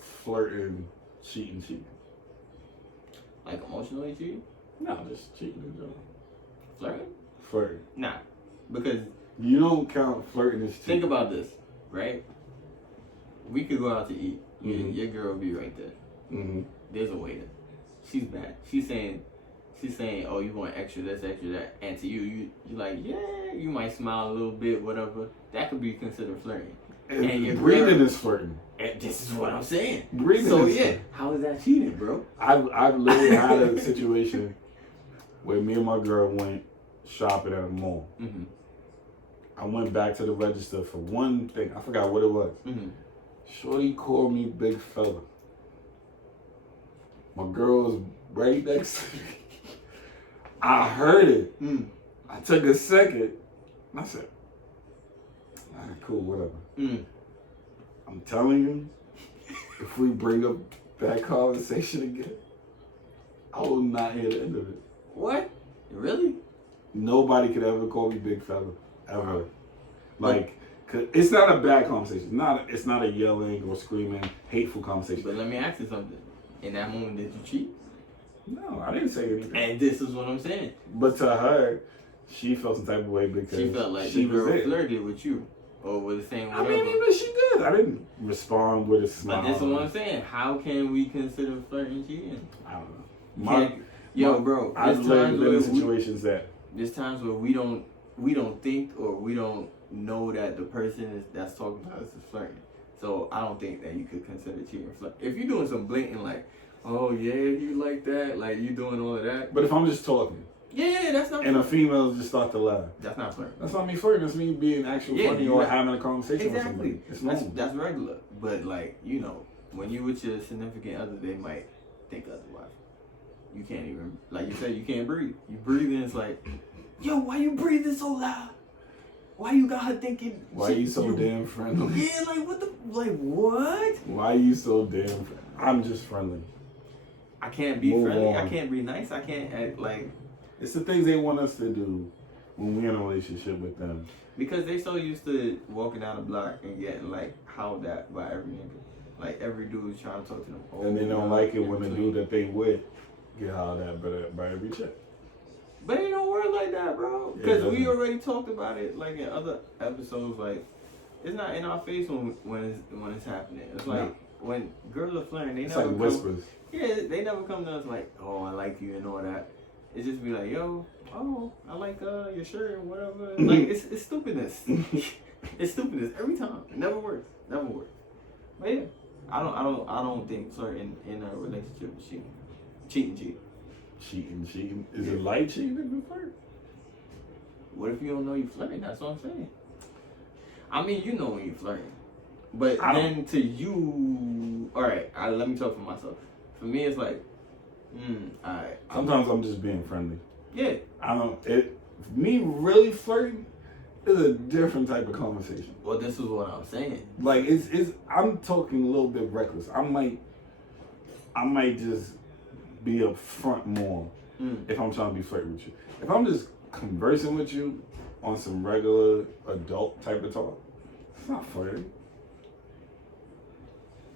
flirting cheating? like emotionally cheating? No, just cheating in general. Flirting? Flirting. Nah. Because You don't count flirting as cheating. think about this, right? We could go out to eat. Mhm. Your girl will be right there. Mm-hmm. There's a waiter. She's bad. She's saying, oh, you want extra this, extra that, and to you're like, yeah, you might smile a little bit, whatever. That could be considered flirting. And your Breathing girl- is flirting. And this is what I'm saying. Breathing So is yeah, flirting. how is that cheating, bro? I've literally had a situation where me and my girl went shopping at a mall. Mm-hmm. I went back to the register for one thing. I forgot what it was. Mm-hmm. Shorty called me big fella. My girl was right next to me. I heard it. I took a second. And I said, all right, cool, whatever. I'm telling you, if we bring up that conversation again, I will not hear the end of it. What? Really? Nobody could ever call me big fella, ever. Like, 'cause it's not a bad conversation. It's not a yelling or screaming, hateful conversation. But let me ask you something. In that moment, did you cheat? No, I didn't say anything. And this is what I'm saying. But to her, she felt some type of way because She felt like she the was girl there. flirted with you, or was saying I whatever. mean, even she did. I didn't respond with a smile. But this is what I'm saying. How can we consider flirting cheating? I don't know. Bro, I've been in situations that there's times where we don't think or we don't know that the person that's talking to us is flirting. So I don't think that you could consider cheating flirt. If you're doing some blatant like, oh yeah, you like that, like you doing all of that. But if I'm just talking, yeah, that's not. and a flirting. female just start to laugh, That's not flirting. that's not me flirting. That's me being actually funny or having a conversation with Exactly. somebody. It's normal. That's regular. But like, when you with your significant other, they might think otherwise. You can't even, like you said, you can't breathe. You breathe in, it's like, yo, why you breathing so loud? Why you got her thinking? Why you so damn friendly? Yeah, like what? Why you so damn? I'm just friendly. I can't be Move friendly. on. I can't be nice. I can't act like. It's the things they want us to do when we're in a relationship with them. Because they so used to walking down the block and getting like howled at by every nigga. Like every dude's trying to talk to them. And they don't like it when the dude that they with get howled at by every chick. But it don't work like that, bro. Because we already talked about it like in other episodes. Like it's not in our face when it's happening. It's like when girls are flirting, they never like whispers. Yeah, they never come to us like, oh, I like you and all that. It just be like, yo, oh, I like your shirt or whatever. Like it's stupidness. It's stupidness every time. It never works. Never works. But yeah, I don't think flirting in a relationship is cheating. Cheating. Is it light cheating if you flirt? What if you don't know you flirting? That's what I'm saying. I mean, you know when you flirting. But then to you, all right, let me talk for myself. For me, it's like, all right. Sometimes I'm just being friendly. Yeah. Me really flirting is a different type of conversation. Well, this is what I'm saying. Like I'm talking a little bit reckless. I might just be up front more if I'm trying to be flirty with you. If I'm just conversing with you on some regular adult type of talk, it's not flirting.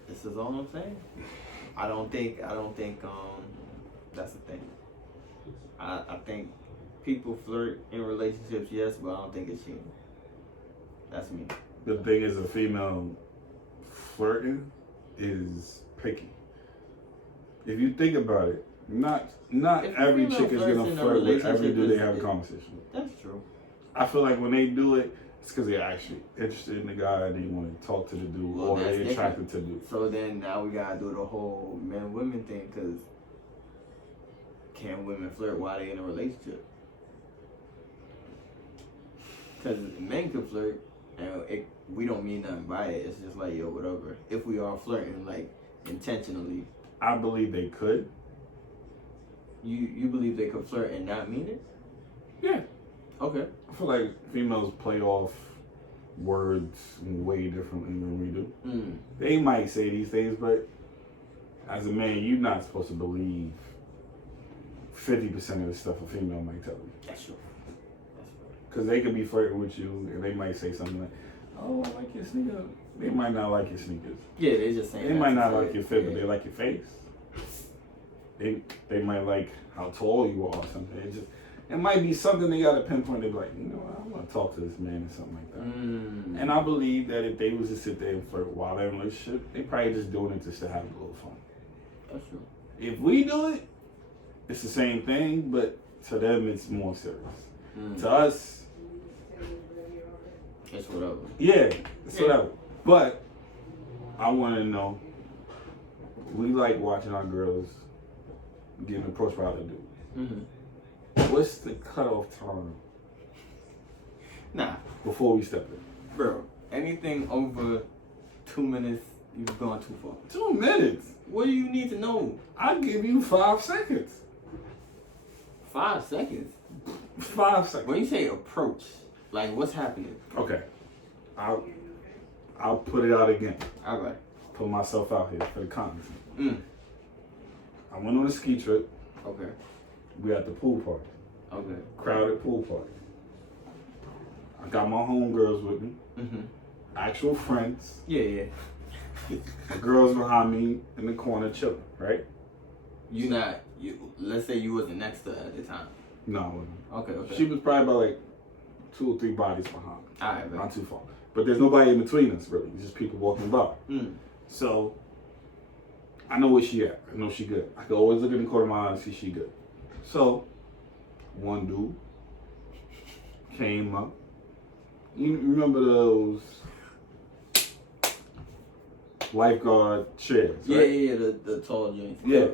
This is all I'm saying. I don't think that's the thing. I think people flirt in relationships, yes, but I don't think it's cheating. That's me. The thing is, a female flirting is picky. If you think about it, not every chick is gonna flirt with every dude they have a conversation with. That's true. I feel like when they do it, it's because they're actually interested in the guy and they want to talk to the dude, or they're attracted to the dude. So then now we gotta do the whole men-women thing, because can women flirt while they in a relationship? Because men can flirt, and we don't mean nothing by it. It's just like, yo, whatever. If we are flirting, like, intentionally. I believe they could. You believe they could flirt and not mean it? Yeah. Okay. I feel like females play off words way differently than we do. They might say these things, but as a man, you're not supposed to believe 50% of the stuff a female might tell you. That's true. Because they could be flirting with you and they might say something like, oh, I like your sneakers. They might not like your sneakers. Yeah, they just saying They might not like your fit, but they like your face. They might like how tall you are or something. It might be something they got to pinpoint. They be like, you know, I want to talk to this man or something like that. And I believe that if they was to sit there and flirt while they're in a relationship, they probably just doing it just to have a little fun. That's true. If we do it, it's the same thing, but to them it's more serious. To us, it's whatever. Yeah, it's whatever. But I want to know, we like watching our girls getting approached by other dudes. What's the cutoff time? Nah. Before we step in? Bro, anything over 2 minutes, you've gone too far. 2 minutes? What do you need to know? I'll give you 5 seconds. 5 seconds? 5 seconds. When you say approach, like what's happening? Okay. I'll put it out again. All right. Put myself out here for the comments. I went on a ski trip. Okay. We at the pool party. Okay. Crowded pool party. I got my homegirls with me. Actual friends. Yeah. The girls behind me in the corner chilling, right? Let's say you wasn't next to her at the time. No, I wasn't. Okay. She was probably about like 2 or 3 bodies behind me. All right, Not too far. But there's nobody in between us, really. It's just people walking by. So, I know where she at. I know she good. I can always look in the corner of my eye and see she good. So, one dude came up. You remember those lifeguard chairs, right? Yeah, the tall joints. Yeah.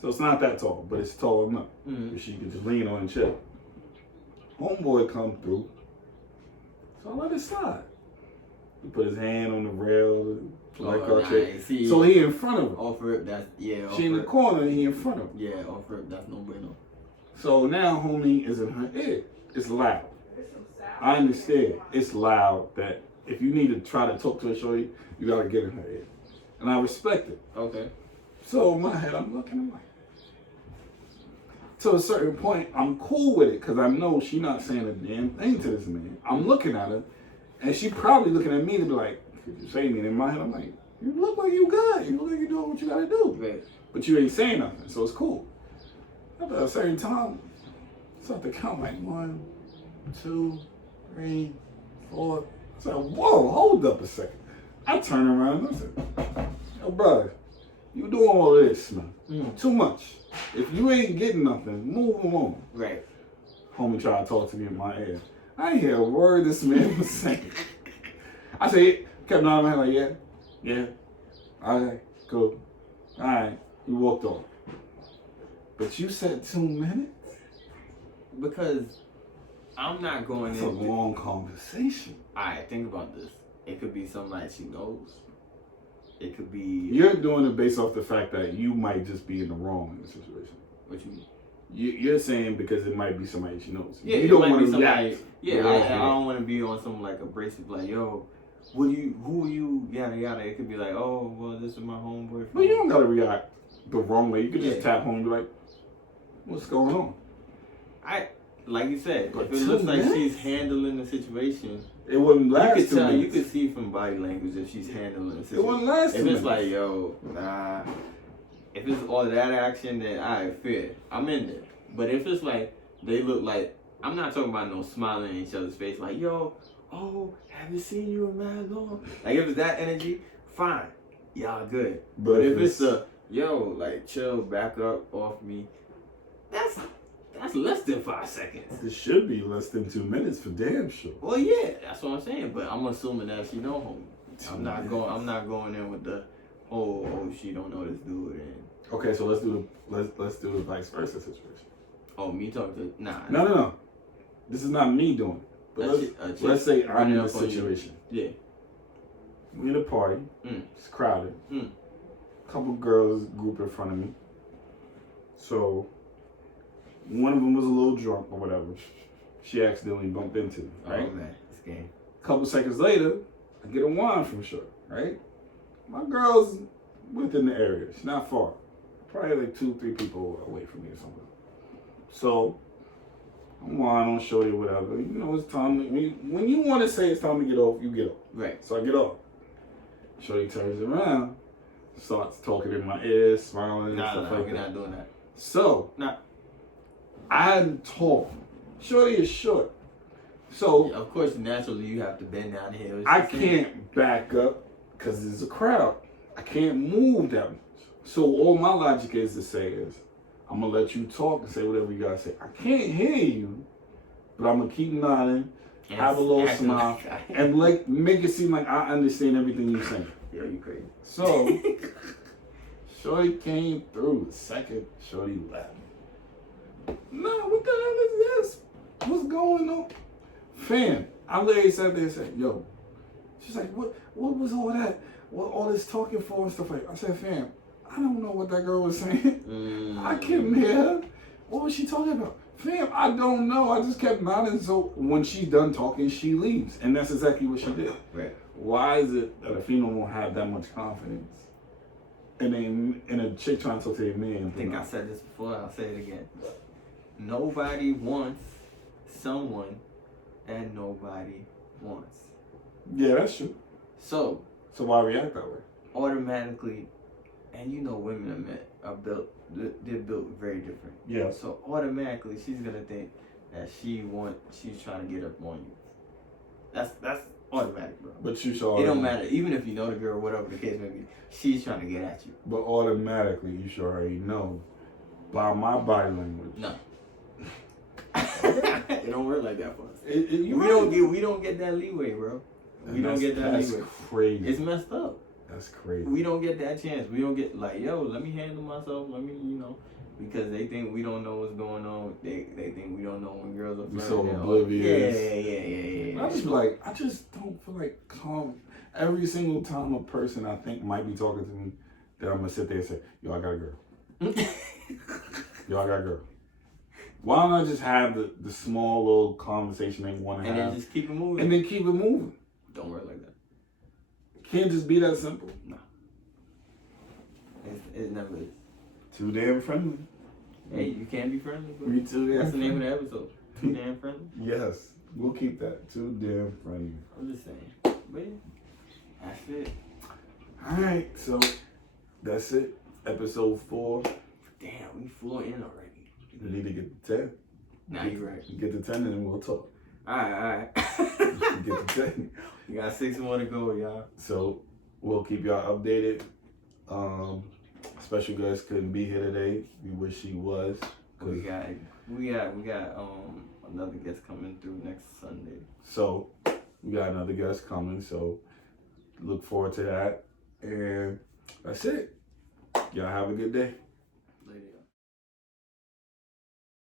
So it's not that tall, but it's tall enough. She could just lean on and chill. Homeboy come through. So I let it slide. He put his hand on the rail, lifeguard chair. So he in front of her. Off rip, that's, yeah. She in the corner and he in front of her. Yeah, off rip, that's no bueno. So now homie is in her ear. It's loud. I understand. It's loud that if you need to try to talk to a shorty, you gotta get in her ear. And I respect it. Okay. So in my head, I'm looking, I'm like, to a certain point, I'm cool with it because I know she's not saying a damn thing to this man. I'm looking at her, and she probably looking at me to be like, could you say anything? In my head, I'm like, you look like you good. You look like you're doing what you gotta do. Right. But you ain't saying nothing, so it's cool. After a certain time, I start to count like 1, 2, 3, 4. I said, whoa, hold up a second. I turn around and I said, yo, brother, you doing all of this, man. Too much. If you ain't getting nothing, move along. Right. Homie tried to talk to me in my ear. I ain't hear a word this man was saying. I said, kept nodding my head like, yeah, all right, cool. All right, he walked off. But you said 2 minutes? Because I'm not going It's a long conversation. Alright, think about this. It could be somebody she knows. It could be. You're doing it based off the fact that you might just be in the wrong in the situation. What you mean? You're saying because it might be somebody she knows. Yeah, you don't want to react. Yeah, I don't want to be on some like abrasive, like, yo, who are you, yada yada. It could be like, oh, well, this is my homeboy. But you don't gotta react the wrong way. You could just Yeah. tap home and be like, what's going on? Like you said, But if it looks 2 like minutes? she's handling the situation, It wouldn't last you could 2 tell. minutes. You could see from body language if she's handling the situation. It wouldn't last 2 If minutes. it's like, yo, nah. If it's all that action, then I fear. I'm in there. But if it's like they look like, I'm not talking about no smiling in each other's face, like, yo, oh, haven't seen you in mad long. Like if it's that energy, fine, y'all good. But if it's a yo, like chill, back up off me, that's less than 5 seconds. It should be less than 2 minutes for damn sure. Well, yeah, that's what I'm saying. But I'm assuming that she know homie. I'm not going in with the oh she don't know this dude. And Okay, so let's do the vice versa situation. oh, me talking to No. This is not me doing it. But let's say I'm in a situation. Yeah. We at a party. It's crowded. Couple girls group in front of me. So one of them was a little drunk or whatever. She accidentally bumped into me, right? Oh man, this game. Couple seconds later, I get a wine from her, right? My girl's within the area. She's not far. Probably like 2-3 people away from me or something. So I'm wine on shorty or whatever. You know, it's time when you want to say it's time to get off, you get off. Right. So I get off. Shorty turns around, starts talking in my ear, smiling and stuff like we're that. not doing that. So I talk. Shorty is short. So Yeah, of course, naturally you have to bend down the hill. I can't back up because there's a crowd. I can't move that much. So all my logic is to say is, I'm gonna let you talk and say whatever you gotta say. I can't hear you, but I'm gonna keep nodding, have a little smile, and like make it seem like I understand everything you're saying. Yo, you crazy. So Shorty came through. The second Shorty left. No, what the hell is this? What's going on? Fam, I literally sat there and said, yo. She's like, what was all that? What all this talking for and stuff like that? I said, fam, I don't know what that girl was saying. I couldn't hear her. What was she talking about? Fam, I don't know. I just kept nodding. So when she's done talking, she leaves. And that's exactly what she did. Right. Why is it that a female won't have that much confidence? And a chick trying to talk to a man. I think I said this before. I'll say it again. Nobody wants someone that nobody wants. Yeah, that's true. So why react that way? automatically, and you know women and men are built, they're built very different. Yeah. So automatically she's gonna think that she's trying to get up on you. That's automatic, bro. But you should It don't matter, even if you know the girl, whatever the case may be, she's trying to get at you. But automatically you should already know by my body language. No. It don't work like that for us. We don't get that leeway, bro. We don't get that leeway. That's crazy. It's messed up. That's crazy. We don't get that chance. We don't get like, yo, let me handle myself. Let me, because they think we don't know what's going on. They think we don't know when girls are flirting. We so oblivious. Yeah. I just be like, I just don't feel like calm. Every single time a person I think might be talking to me, that I'm gonna sit there and say, yo, I got a girl. Yo, I got a girl. Why don't I just have the small little conversation they want to have, and then just keep it moving, and then keep it moving? Don't work like that. Can't just be that simple. No, it never is. Too damn friendly. Hey, you can't be friendly. But Me too damn. that's the name of the episode. Too damn friendly. Yes, we'll keep that. Too damn friendly. I'm just saying. But yeah, that's it. All right, so that's it. Episode 4. Damn, we flew in already. We need to get to 10. Nah, you're right. Get to 10 and then we'll talk. Alright. Get to 10. We got 6 more to go, y'all. So we'll keep y'all updated. Special guest couldn't be here today. We wish he was. We got another guest coming through next Sunday. So we got another guest coming. So look forward to that. And that's it. Y'all have a good day.